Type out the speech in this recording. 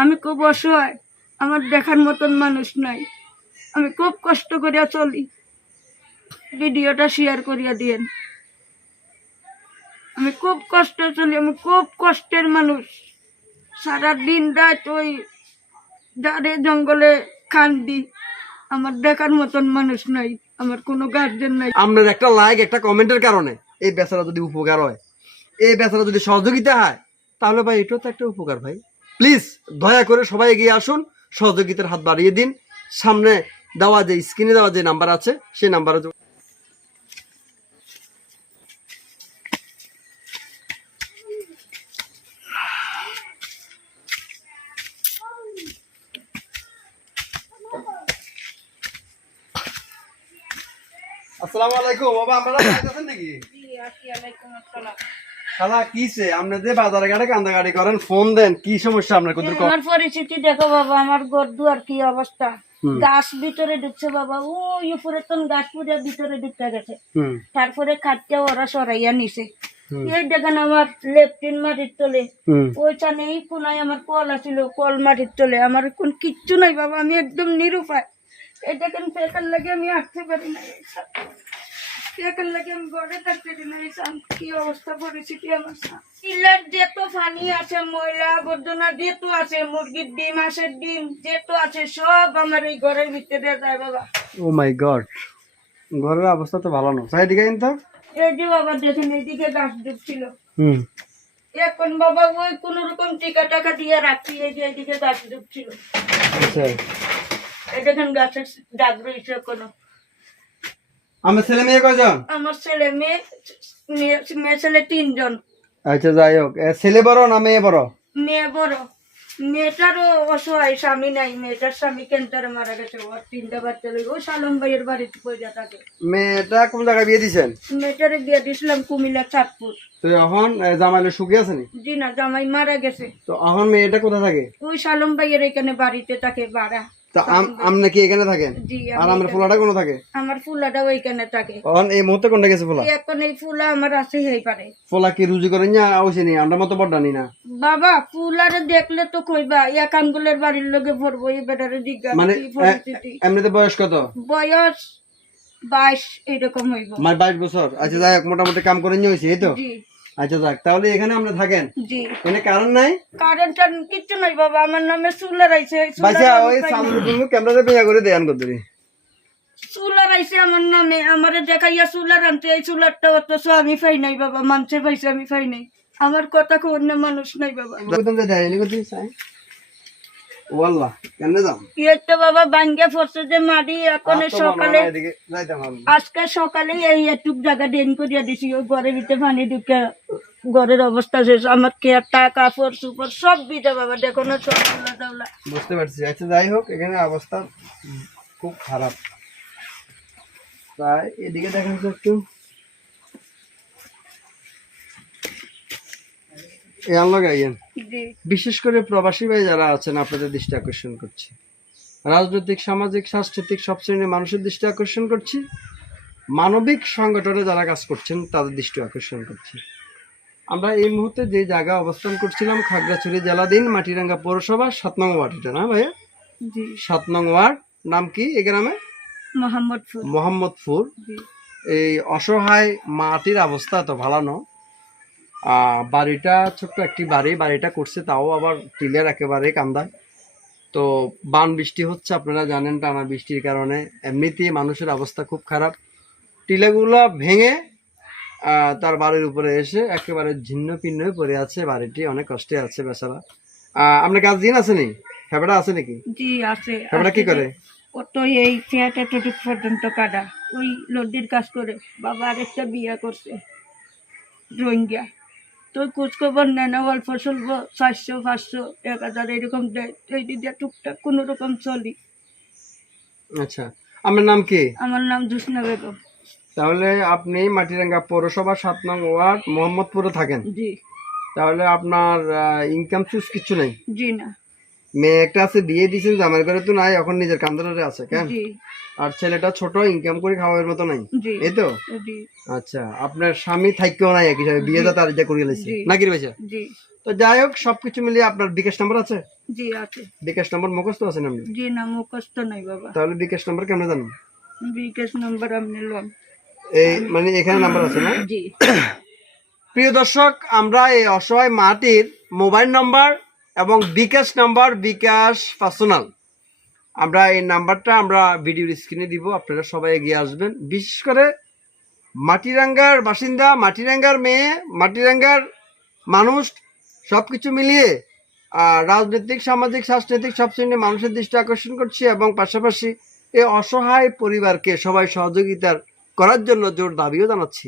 আমি খুব অসহায়, আমার দেখার মতন মানুষ নাই, আমি খুব কষ্ট করিয়া চলি। ভিডিওটা শেয়ার করিয়া দিয়েন। আমি খুব কষ্ট চলি, আমি খুব কষ্টের মানুষ। সারা দিন রাত ওই জারে জঙ্গলে কান্দি, আমার দেখার মতন মানুষ নাই, আমার কোনো গার্জেন নাই। আপনার একটা লাইক একটা কমেন্টের কারণে এই বেচারা যদি উপকার হয়, এই বেচারা যদি সহযোগিতা হয়, তাহলে ভাই এটাও তো একটা উপকার। ভাই প্লিজ দয়া করে সবাই এগিয়ে আসুন, সহযোগিতার হাত বাড়িয়ে দিন। সামনে দেওয়া যে স্ক্রিনে দেওয়া যে নাম্বার আছে সেই নাম্বারে আসসালামু আলাইকুম বাবা, আপনারা আছেন নাকি? খালা কিছে আপনি যে বাজারে ঘাটে কান্দাকাটি করেন, ফোন দেন, কি সমস্যা আপনার? আমার পরিস্থিতি দেখো বাবা, আমার ঘর দুয়ার কি অবস্থা, গাছ ভিতরে ঢুকছে বাবা, ওই উপরে তো গাছ পুজো ভিতরে ঢুকতে গেছে, তারপরে খাটটা ওরা সরাইয়া নিছে। এই দেখেন আমার লেফটিন মাটির তলে, ওইখানে এই কোনায় আমার কল আছিল, কল মাটির তলে, আমার কোন কিচ্ছু নাই বাবা, আমি একদম নিরুপায়। এই দেখেন পেকার লাগে আমি আসতে পারি না, পেকার লাগে আমি ঘরে থাকতে পারি না। কি অবস্থা পরিস্থিতি আমার। চিল্লার যেত পানি আছে, ময়লা আবর্জনা যেত আছে, মুরগির ডিম, হাঁসের ডিম যেত আছে, সব আমার এই ঘরের ভিতরে যায় বাবা। ও মাই গড, ঘরের অবস্থা তো ভালো না। সাইদিকে কিন্তু এই যে বাবা দেখেন এইদিকে গাছ ডুবছিল, এখন বাবা ওই কোন রকম টিকা টাকা দিয়ে রাখছি, এই যে এইদিকে গাছ ডুবছিল। আচ্ছা, এই দেখেন গাছের দাগ রয়েছে কোনো। আমার ছেলে মেয়ে কয়জন? আমার ছেলে মেয়ে, মেয়ে ছেলে 3 জন। আচ্ছা যাই হোক, ছেলে বড় না মেয়ে বড়? মেয়ে বড়, মেয়েটারও অসহায়, স্বামী নাই, মেয়েটার স্বামী ক্যান্সারে মারা গেছে, ওর 3টা বাচ্চা লইব, ওই সালম ভাইয়ের বাড়িতে পয়সা থাকে। মেয়েটা কোন জায়গায় বিয়ে দিছেন? মেয়েটারে বিয়ে দিয়েছিলাম কুমিল্লা চাঁদপুর। তো এখন জামাইলে সুখী আছে নি? জি না, জামাই মারা গেছে। তো এখন মেয়েটা কোথায় থাকে? ওই সালম ভাইয়ের এখানে বাড়িতে থাকে ভাড়া। তা আপনি কি এখানে থাকেন? জি, আর আমার ফুলাটা কোন থাকে? আমার ফুলাটা ওইখানে থাকে। এখন এই মুহূর্তে কোনটা গেছে ফুলা? এখন এই ফুলা আমার আছে হই পারে। ফুলা কি রুজি করে না আউছেনি? আমরা মতো বড় নি না বাবা, ফুলারে দেখলে তো কইবা এক আঙ্গুলের বাড়ির লগে ভরবো, এই বেটারে জিজ্ঞাসা মানে কি পরিস্থিতি। এমনিতে বয়স কত? বয়স 22 এরকম হইব। মানে 22 বছর। আচ্ছা যাই হোক, মোটামুটি কাম করে নিয়ে হয়েছে, এই তো? জি আচ্ছা যাক, তাহলে এখানে আমরা থাকেন? জি। এখানে কারণ নাই? কারেন্ট কিচ্ছু নাই বাবা, আমার নামে চুলার আইছে। বাচ্চা ওই সামনে তুমি ক্যামেরাতে বিয়া করে দেন কতরি? চুলার আইছে আমার নামে, আমারে দেখাইয়া চুলার আনতে, এই চুলারটা অথচ আমি পাই নাই বাবা, মানুষে পাইছে আমি পাই নাই। আমার কথা কোন না মানুষ নাই বাবা। কতন দে দেয়নি কত চাই? ওয়াল্লাহ কেন দাম? একটা বাবা ভাঙ্গে পড়ছে যে মাটি, এখন সকালে এদিকে যাইতাম আমি। আজকে সকালে এই একটুক জায়গা ডেন করিয়া দিছি, ওই ঘরের ভিতরে পানি ঢুকে ঘরের অবস্থা শেষ। আমার কেয়ারটা কাপড় চুপড় সব বিটা বাবা, দেখো না সব দাওলা। বুঝতে পারছি। আচ্ছা যাই হোক, এখানে অবস্থা খুব খারাপ। তাই এদিকে দেখেন তো একটু, বিশেষ করে প্রবাসী ভাই যারা আছেন, আপনাদের দৃষ্টি আকর্ষণ করছি। রাজনৈতিক, সামাজিক, সাংস্কৃতিক সব শ্রেণীর মানুষের দৃষ্টি আকর্ষণ করছি। মানবিক সংগঠনে যারা কাজ করছেন তাদের দৃষ্টি আকর্ষণ করছি। আমরা এই মুহূর্তে যে জায়গায় অবস্থান করছিলাম, খাগড়াছড়ি জেলাধীন মাটিরাঙ্গা পৌরসভা 7 নং ওয়ার্ড, এটা না ভাইয়া? 7 নং ওয়ার্ড। নাম কি এই গ্রামে? মোহাম্মদপুর। এই অসহায় মাটির অবস্থা তো ভালো না। বাড়িটা ছোট্ট একটি বাড়ি, বাড়িটা করছে তাও আবার টিলের একেবারে কান্দায়। তো বান বৃষ্টি হচ্ছে, আপনারা জানেন, টানা বৃষ্টির কারণে এমনিতেই মানুষের অবস্থা খুব খারাপ। টিলেগুলো ভেঙে তার বাড়ির উপরে এসে একেবারে ছিন্ন ভিন্ন হয়ে পড়ে আছে। বাড়িটি অনেক কষ্টে আছে বেচারা। আপনার কাজ দিন আছে নি? হেবড়া আছে নাকি? জি আছে। হেবড়া কি করে? ও তো এই চেয়ারটা এতটুকু পর্যন্ত কাটা, ওই লদ্দির কাজ করে। বাবা আরেকটা বিয়া করছে রোহিঙ্গা, তো খোঁজ খবর নেয় না, অল্প স্বল্প 400, 500, 1000 এরকম দেয়, এই দিয়ে টুকটাক কোনো রকম চলি। আচ্ছা, আপনার নাম কি? আমার নাম জুসনা বেগম। তাহলে আপনি মাটিরাঙ্গা পৌরসভা 7 নং ওয়ার্ড মোহাম্মদপুরে থাকেন? জি। তাহলে আপনার ইনকাম সোর্স কিছু নেই? জি না। মেয়ে একটা আছে, বিয়ে দিয়েছেন, জামাই করে তো নাই, এখন নিজের কান্দরে আছে কেন? জি। আর ছেলেটা ছোট, ইনকাম করে খাওয়ার মতো নাই, এই তো? জি। আচ্ছা, আপনার স্বামী থাইকেও নাই একই সাথে, বিয়ে তো তার ইচ্ছা করে গেছে নাকি রে ভাইয়া? জি। তো যাই হোক সবকিছু মিলিয়ে আপনার বিকাশ নাম্বার আছে? জি আছে। বিকাশ নাম্বার মুখস্থ আছে না? জি না, মুখস্থ নাই বাবা। তাহলে বিকাশ নাম্বার কেমনে জানেন? বিকাশ নাম্বার আপনি লোন। এই মানে এখানে নাম্বার আছে না? জি। প্রিয় দর্শক, আমরা এই অসহায় মাটির মোবাইল নাম্বার এবং বিকাশ নাম্বার, বিকাশ পার্সোনাল, আমরা এই নাম্বারটা আমরা ভিডিওর স্ক্রিনে দিব, আপনারা সবাই এগিয়ে আসবেন। বিশেষ করে মাটিরাঙ্গার বাসিন্দা, মাটিরাঙ্গার মেয়ে, মাটিরাঙ্গার মানুষ, সবকিছু মিলিয়ে রাজনৈতিক, সামাজিক, সাংস্কৃতিক সব শ্রেণীর মানুষের দৃষ্টি আকর্ষণ করছি এবং পাশাপাশি এই অসহায় পরিবারকে সবাই সহযোগিতার করার জন্য জোর দাবিও জানাচ্ছি।